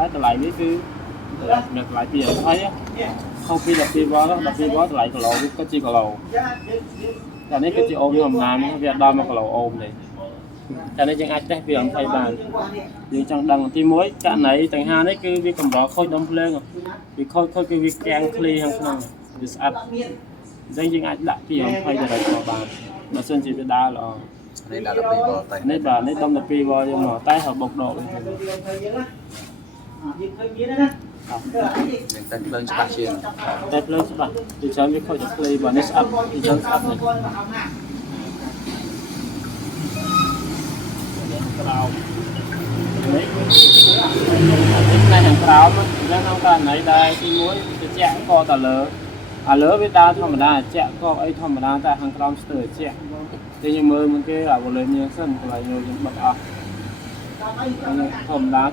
តែតម្លៃនេះគឺមានតម្លៃពី20ខុសពី12វ៉ុល12វ៉ុលតម្លៃគីឡូវាក៏ជាគីឡូតែនេះគឺជាអូមធម្មតាវាដល់1គីឡូអូមទេតែនេះយើងអាចតេស្តពី20បានយើងចង់ដឹងទី1ករណីតង្ហានេះគឺវាកម្រខូចដុំភ្លើងវាខូចគឺវាកាំងឃ្លីខាងក្នុងវាស្អិតអញ្ចឹងយើងអាចដាក់ពី20ទៅ10បានបើសិនជាវាដើរល្អនេះដល់12វ៉ុលតែនេះបាទនេះដល់12វ៉ុលយើងមកតែហើយបុកដកវិញយើងតែភ្លើងច្បាស់ជាងតែភ្លើងច្បាស់ពីច្រើនវាខូចតែឃ្លីបាទនេះស្អិតពីច្រើនស្អិតនេះក្រោមនេះខាងក្រោមហ្នឹងក្នុងករណីដែលទី1ត្រជាក់ក៏តលើលើវាដើរធម្មតាត្រជាក់ក៏អីធម្មតាតែខាងក្រោមស្ទើរត្រជាក់តែយើងមើលមុនគេអាវ៉ូលេមយើងសិនកន្លែងយើងបិទអស់ធម្មតា